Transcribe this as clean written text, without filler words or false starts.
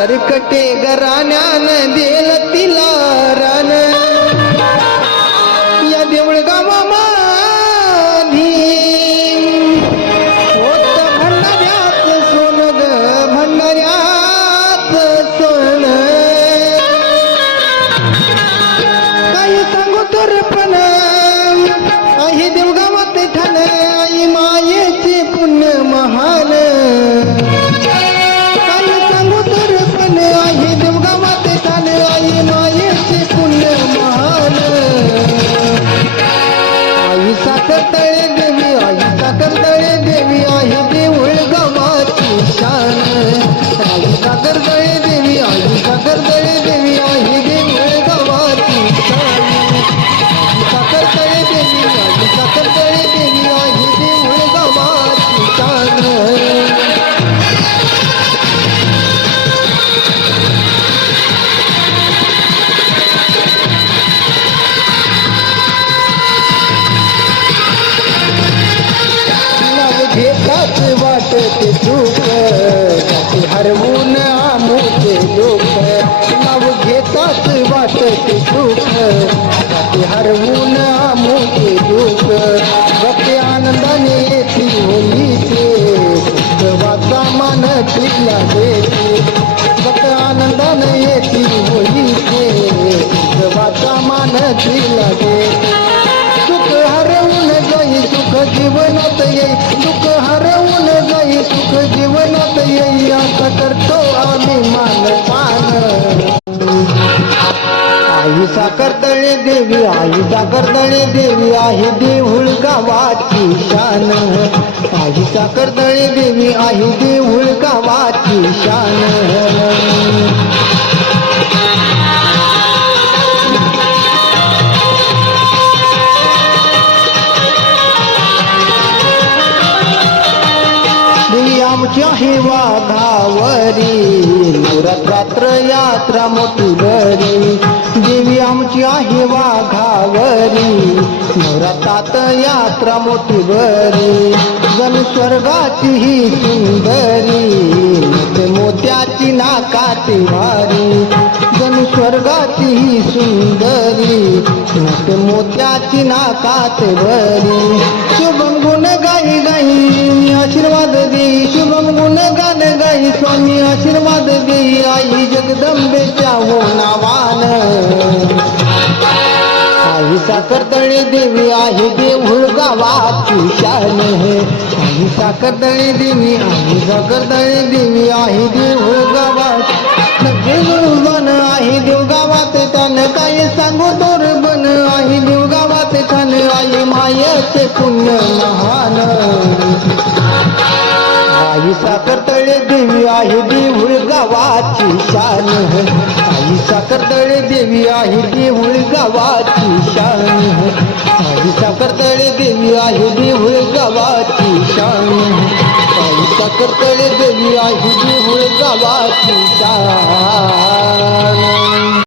सरकटे घराण्यानं देल तिला रान या देऊळ गावामाधी होत भंडाऱ्यात सोन ग भंडाऱ्यात सोन काही सांगू तर पण आई देव गावात ठाण आई मायेचे पुण्य महान काही सांगू तर पण आई देव गावात ठाण आई मायेचे पुण्य महान आई साखरतळे देवी आई साखरतळे देवी आहे देऊळ गावाची शान आई साखरतळे देवी आई साखरतळे देवी आहे देऊळ गावाची शान साखरतळे देवी आई साखरतळे देवी आहे देऊळ गावाची शान घेतात वाटते चूक त्याची हरवून आमुचे लोक नाव घेतात वाटते चूक त्याची हरवून आमुचे लोक भक्ती आनंदाने येती होलीचे देवाचा मान तिला देते भक्त आनंदाने येती होलीचे देवाचा मान तिला देते सुख हरवून जाई सुख जीवनात येई सुख हरवून जाई सुख जीवनात येई असं करतो आम्ही मानपान आई साखरतळे देवी आई साखरतळे देवी आहे देऊळ गावाची शान आई साखरतळे देवी आहे देऊळ गावाची शान आमची आहे वाघावरी नवरात्र यात्रा मोठी भरी देवी आमची आहे वाघावरी नवरात्रात यात्रा मोठी भरी जण स्वर्गाची ही सुंदरी ते मोत्याची नाकाची वारी जण स्वर्गाची ही सुंदरी ते मोत्याची नाकात भरी शुभम गुण गाई गाई आशीर्वाद देई शुभम गुण गान गाई स्वामी आशीर्वाद देई आई जगदंबेच्या हो नावान आई साखरतळे देवी आहे देऊळ गावाची शान आई साखरतळे देवी आई साखरतळे देवी आहे देऊळ गावात देऊळ बन आहे देव गावात त्यानं काय सांगू तोर बन आहे देव गावात त्यानं आई मायेचे पुण्य महान आई साखरतळे देवी आहे देऊळ गावाची शान आई साखरतळे देवी आहे देऊळ गावाची शान आई साखरतळे देवी आहे देऊळ गावाची शान आई साखरतळे देवी आहे देऊळ गावाची शान